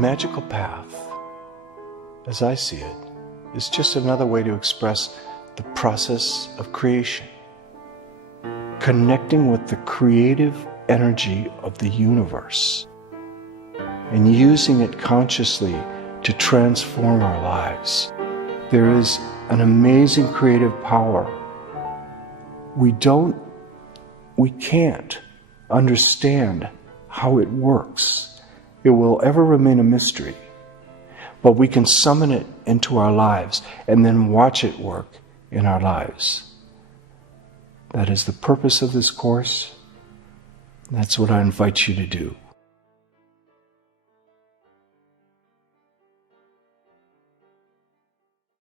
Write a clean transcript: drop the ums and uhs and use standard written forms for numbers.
magical path, as I see it, is just another way to express the process of creation, connecting with the creative energy of the universe and using it consciously to transform our lives. There is an amazing creative power. We can't understand how it works. It will ever remain a mystery. But we can summon it into our lives and then watch it work in our lives. That is the purpose of this course. That's what I invite you to do.